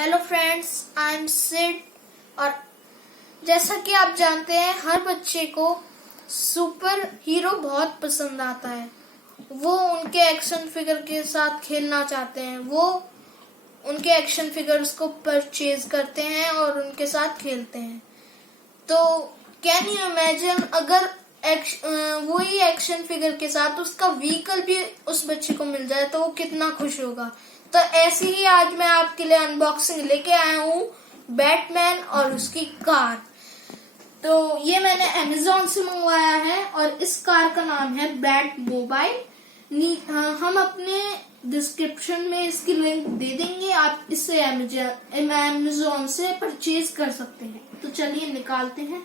Hello friends, I am Sid. और जैसा कि आप जानते हैं, हर बच्चे को सुपर हीरो बहुत पसंद आता है। वो उनके एक्शन फिगर के साथ खेलना चाहते हैं। वो उनके एक्शन फिगर्स को परचेज करते हैं और उनके साथ खेलते हैं। तो कैन यू इमेजिन, अगर वही एक्शन फिगर के साथ उसका व्हीकल भी उस बच्चे को मिल जाए तो वो कितना खुश होगा। तो ऐसे ही आज मैं आपके लिए अनबॉक्सिंग लेके आया हूँ बैटमैन और उसकी कार। तो ये मैंने अमेज़न से मंगवाया है और इस कार का नाम है बैट मोबाइल। हम अपने डिस्क्रिप्शन में इसकी लिंक दे देंगे, आप इसे अमेज़न से परचेज कर सकते हैं। तो चलिए निकालते हैं।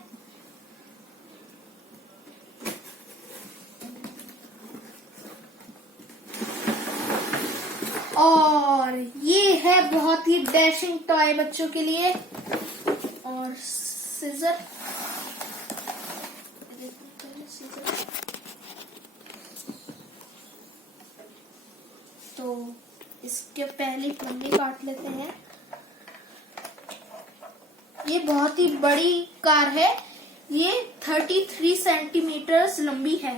और ये है बहुत ही डैशिंग टॉय बच्चों के लिए। और सीजर, तो इसके पहले पन्नी काट लेते हैं। ये बहुत ही बड़ी कार है, ये 33 सेंटीमीटर लंबी है।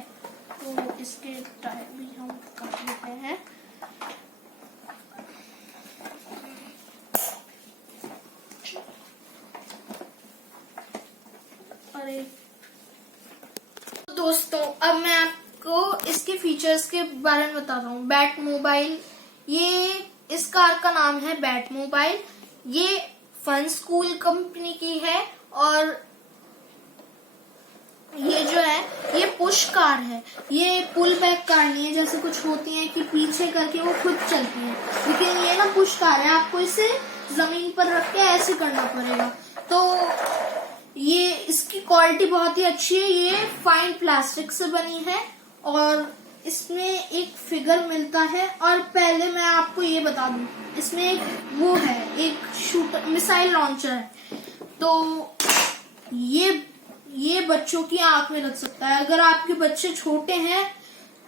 तो इसके टायर भी हम काट लेते हैं। अरे दोस्तों, अब मैं आपको इसके फीचर्स के बारे में बता रहा हूँ। बैट मोबाइल, ये इस कार का नाम है बैट मोबाइल। ये फन स्कूल कंपनी की है और ये जो है ये पुश कार है। ये पुल बैक कार नहीं है जैसे कुछ होती है कि पीछे करके वो खुद चलती है, लेकिन ये ना पुश कार है। आपको इसे जमीन पर रख के ऐसे करना पड़ेगा। तो ये इसकी क्वालिटी बहुत ही अच्छी है। ये फाइन प्लास्टिक से बनी है और इसमें एक फिगर मिलता है। और पहले मैं आपको ये बता दूं, इसमें एक वो है, एक शूटर मिसाइल लॉन्चर है। तो ये बच्चों की आंख में लग सकता है। अगर आपके बच्चे छोटे हैं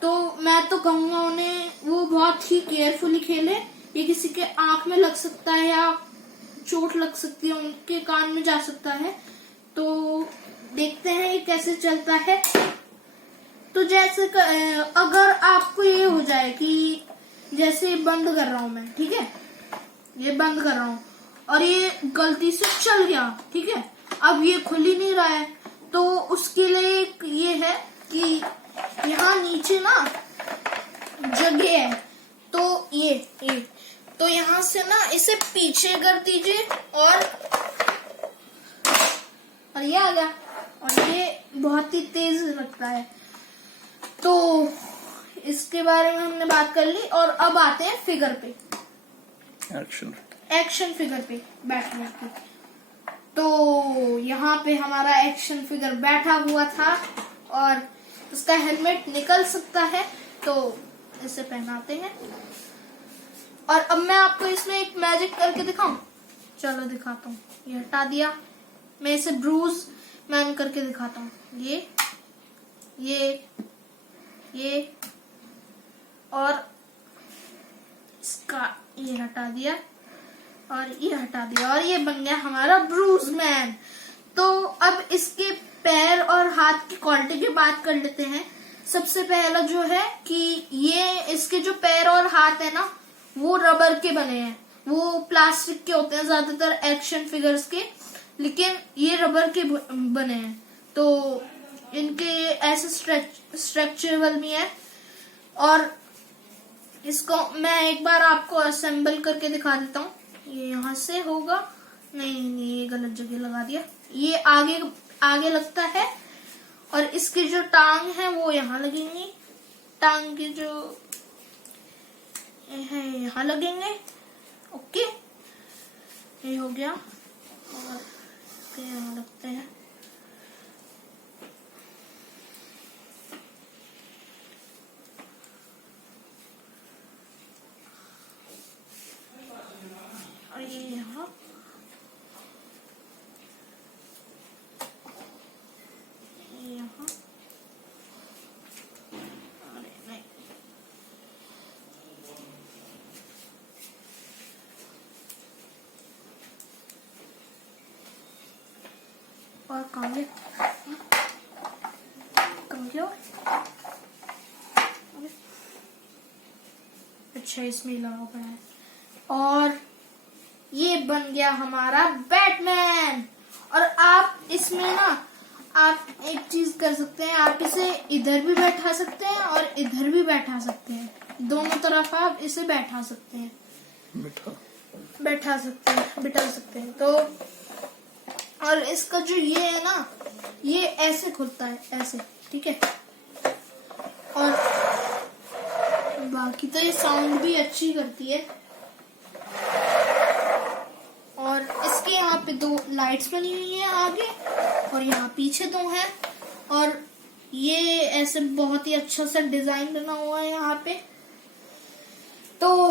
तो मैं तो कहूंगा उन्हें वो बहुत ही केयरफुली खेले। ये किसी के आंख में लग सकता है या चोट लग सकती है, उनके कान में जा सकता है। तो देखते हैं ये कैसे चलता है। तो जैसे अगर आपको ये हो जाए कि जैसे बंद कर रहा हूं मैं, ठीक है, ये बंद कर रहा हूं और ये गलती से चल गया, ठीक है, अब ये खुल ही नहीं रहा है। तो उसके लिए एक ये है कि यहाँ नीचे ना जगह है, तो ये तो यहाँ से ना इसे पीछे कर दीजिए और ये आ गया। और ये बहुत ही तेज लगता है। तो इसके बारे में हमने बात कर ली और अब आते हैं फिगर पे, एक्शन फिगर पे बैठने की। तो यहाँ पे हमारा एक्शन फिगर बैठा हुआ था और उसका हेलमेट निकल सकता है, तो इसे पहनाते हैं। और अब मैं आपको इसमें एक मैजिक करके दिखाऊं। चलो दिखाता हूँ। ये हटा दिया, मैं इसे ब्रूज मैन करके दिखाता हूँ। ये और इसका ये हटा दिया और ये हटा दिया और ये बन गया हमारा ब्रूज मैन। तो अब इसके पैर और हाथ की क्वालिटी की बात कर लेते हैं। सबसे पहला जो है कि ये इसके जो पैर और हाथ है ना, वो रबर के बने हैं। वो प्लास्टिक के होते हैं ज्यादातर एक्शन फिगर्स के, लेकिन ये रबर के बने हैं। तो इनके ऐसे स्ट्रक्चरेबल भी है। और इसको मैं एक बार आपको असेंबल करके दिखा देता हूँ। ये यहाँ से होगा, नहीं ये गलत जगह लगा दिया। ये आगे लगता है और इसकी जो टांग है वो यहाँ लगेंगी। टांग की जो है यहाँ लगेंगे। ओके, ये हो गया और यहाँ लगते हैं। और ये यहाँ, यहाँ, अरे नहीं, और कहाँ गया? अच्छा, इसमें ही लगा पड़ा है। और ये बन गया हमारा बैटमैन। और आप इसमें ना आप एक चीज कर सकते हैं, आप इसे इधर भी बैठा सकते हैं और इधर भी बैठा सकते हैं, दोनों तरफ आप इसे बैठा सकते हैं, बिठा सकते हैं। तो और इसका जो ये है ना, ये ऐसे खुलता है, ऐसे, ठीक है। और बाकी तो ये साउंड भी अच्छी करती है। और इसके यहाँ पे 2 लाइट्स बनी हुई है आगे, और यहाँ पीछे 2 हैं। और ये ऐसे बहुत ही अच्छा सा डिजाइन बना हुआ है यहाँ पे। तो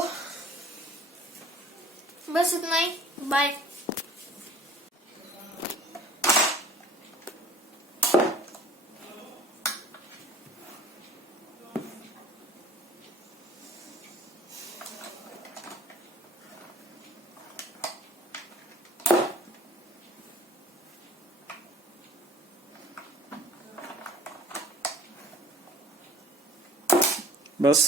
बस इतना ही, बाय। बस